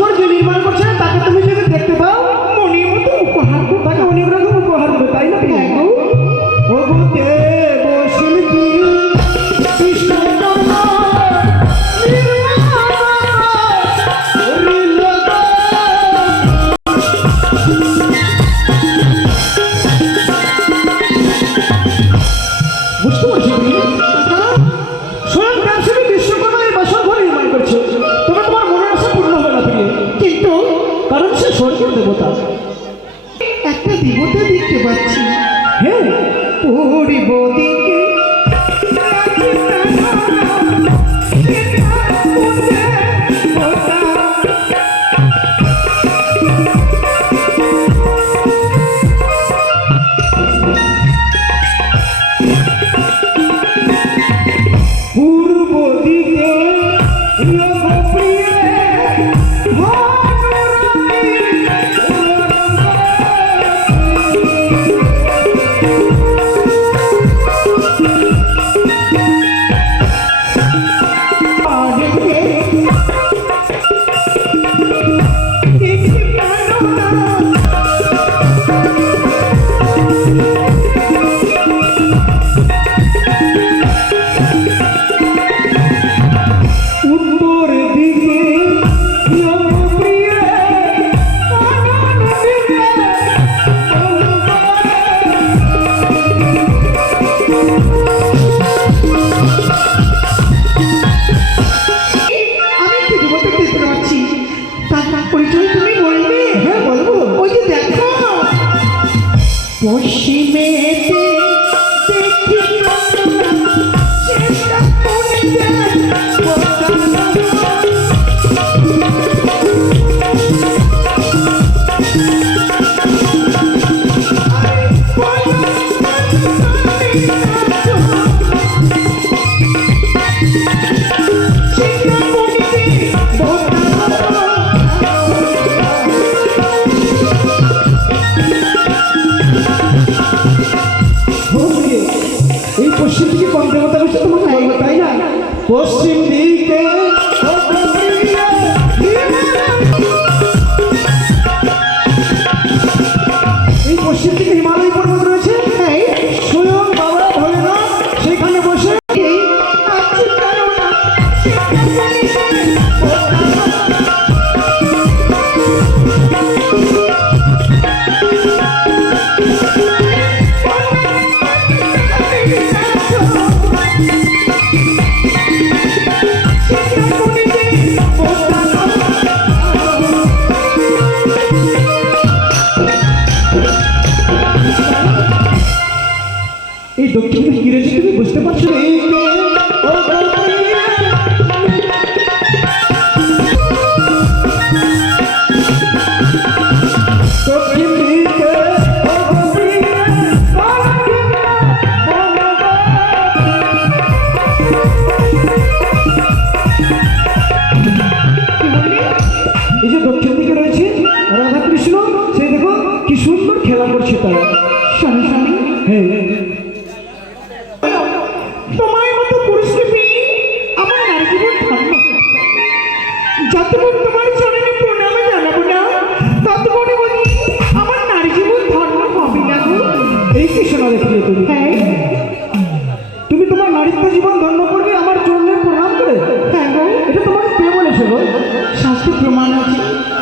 ঘর যে নির্মাণ করছে তাকে তুমি যদি দেখতে পাও মনের মতো উপহার তাকে অনেক রকম উপহার দেবে, তাই না? ও দেব শিল্পী কৃষ্ণ বুঝতে পারছি তুমি স্বয়ং ব্যবসায়ী বিশ্বকর্মা এই বাসন ঘর নির্মাণ করছে, তবে তোমার মনের আশা পূর্ণ হবে না প্রিয়, কিন্তু কারণ সে স্বর্গের দেবতা। একটা দেবতা দেখতে পাচ্ছি। হ্যাঁ, পূর্ব দিকে পূর্ব দিকে পশ্চিমেতে দেখি সেটা কোন এই পশ্চিম দিকে কোন দেবতা রয়েছে তোমাকে বলবো, তাই না? পশ্চিম দিকে এই পশ্চিম দিকে হিমালয় পর্বত রয়েছে, স্বয়ং বাবা ভোলেনাথ সেখানে বসে এই দক্ষিণ দিকে গিরেছে, তুমি বুঝতে পারছো? এই যে দক্ষিণ দিকে রয়েছে রাধা কৃষ্ণ, সেই দেখো কি সুন্দর খেলা করছে তারা। হ্যাঁ, তোমার মতো পুরুষকে পেয়ে আমার নারী জীবন ধন্য। যতক্ষণ তোমার চরণে প্রণামে জানাবো না ততক্ষণে বলি আমার নারী জীবন ধন্য হবে না গো। এই কি শোনা দেখলে তুমি? হ্যাঁ, তুমি তোমার নারীত্ব জীবন ধন্য করবে আমার চরণে প্রণাম করে? হ্যাঁ গো, এটা তোমার কে বলেছে গো? শাস্ত্র প্রমাণ আছে।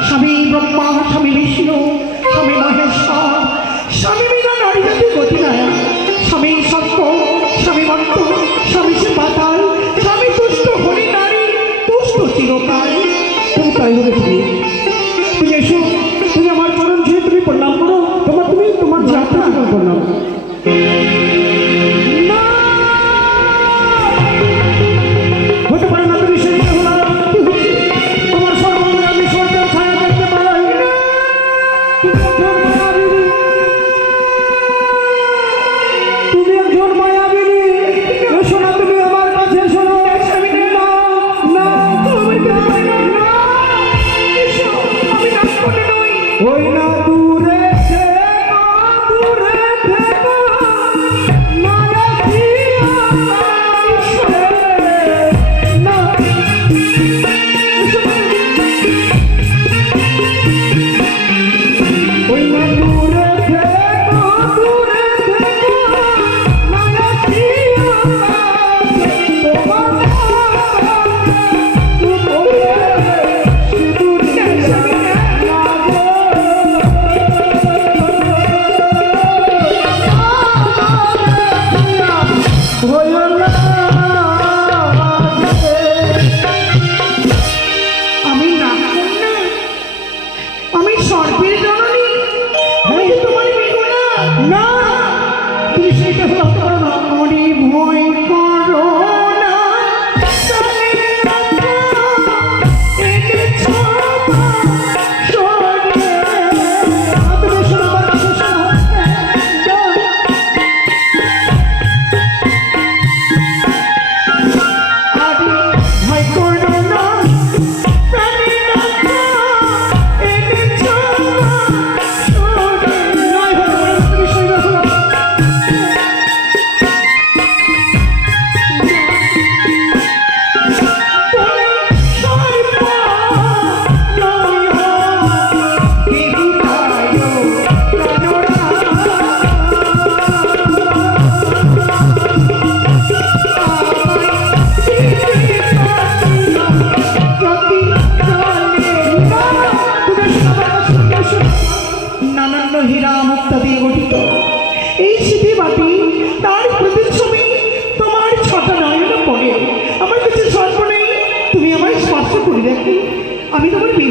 স্বামী ব্রহ্মা, স্বামী বিষ্ণু, স্বামী মহেশ্বর, স্বামী বিনা নারী জাতি গতি নাই। স্বামী সত্য, স্বামী মত্ত, স্বামী সে পাতাল, স্বামী তুষ্ট হরি নারী তুষ্ট চিরকাল। তুমি তাই হবে তুমি। তুমি এসো, তুমি আমার চরণ ছুঁয়ে তুমি প্রণাম করো, তুমি তোমার যাত্রা জীবন প্রণাম। হতে পারে না তুমি সেই তোমার সর্বঙ্গে আমি স্বর্গের ছায়া দেখতে পাই। তুমি একজন মায়াবিনী, এসো না তুমি আমার কাছে, শোনো। ওই না দূরে দূরে মায়া না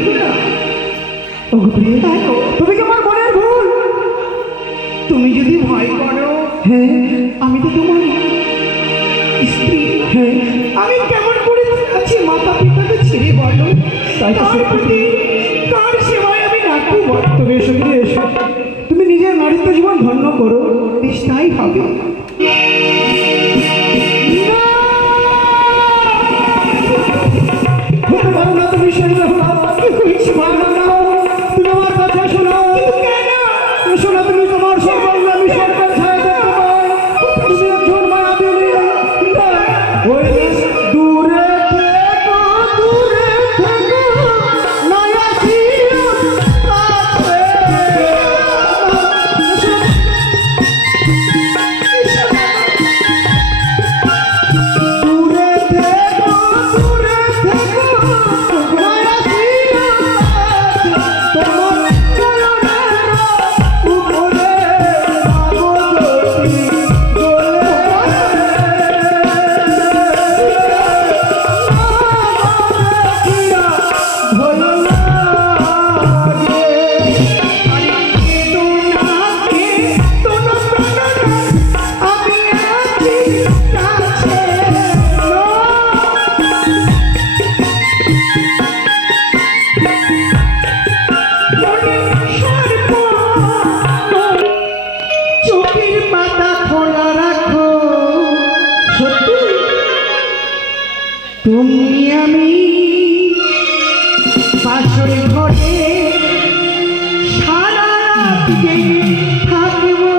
নিও না। ওগো প্রিয়, তুমি কি আমার মনের ভুল? তুমি যদি ভয় করো, হ্যাঁ আমি তো তোমার স্ত্রী। হ্যাঁ, আমি কেমন করে আছি মাতা পিতাকে ছেড়ে বলো? তাই তো কার সত্যি। প্রতি কার সেবায় আমি রাখবো বলো? তবে এসো দিদি, এসো। তুমি নিজের নারীত্ব জীবন ধন্য করো। বেশ তাই হবে। হতে পারো না তুমি সেই রকম। কি হয়েছে পারো না, তুমি আমার কথা শোনো। শোনো, তুমি তোমার সর্বঙ্গ আমি সরকার ছায়া দেখতে পাই। তুমি একজন মায়াবিনী। ওই দূরে থেকো, দূরে থেকো, নয় আসিও কাছে। দূরে থেকো, দূরে থেকো, নয় আসিও কাছে। তোমার চরণের উপরে ভাগবতী জ্বলে। ভয় লাগে। আমি আছি কাছে। চোখের পাতা খোলা রাখো, সত্যি তুমি আমি পাশের ঘরে সারা রাত জেগে থাকবো।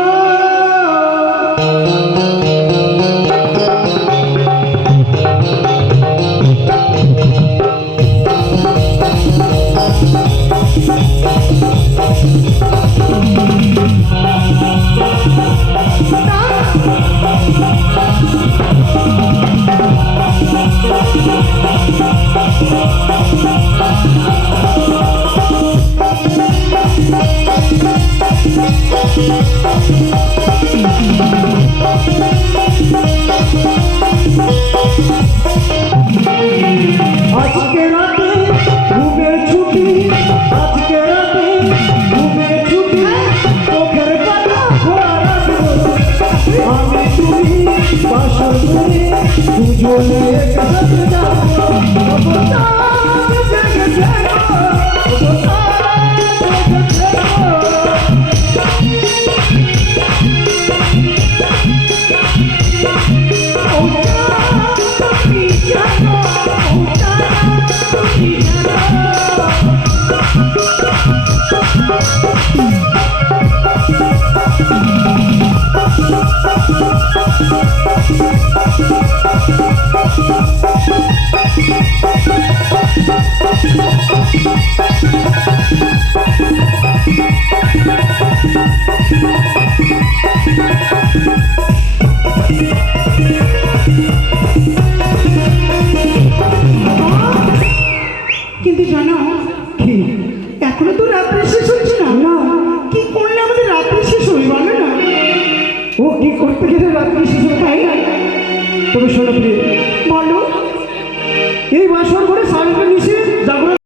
আজকে রাতে ঘুমের ছুটি, আজকে রাতে ঘুমের ছুটি, চোখের পাতা খোলা রাখবো। আমি তুমি বাসর করে দুজনে একসাথে যাবো। ওগো চাঁদ জেগেছে গো, ওগো চাঁদ জেগেছে গো। ও চাঁদ তুমি জানো, ও চাঁদ তুমি জানো। কিন্তু জানো, কি? এখনো তো রাত্রি শেষ হচ্ছে না। না, কি করলে আমাদের রাত্রি শেষ হবে বলো না? ও কি করতে গেলে রাত্রি শেষ হবে? তাই তবে শোনো প্রিয়, বলো। এই বাসর ঘরে স্বামীকে নিষেধ জাগরণ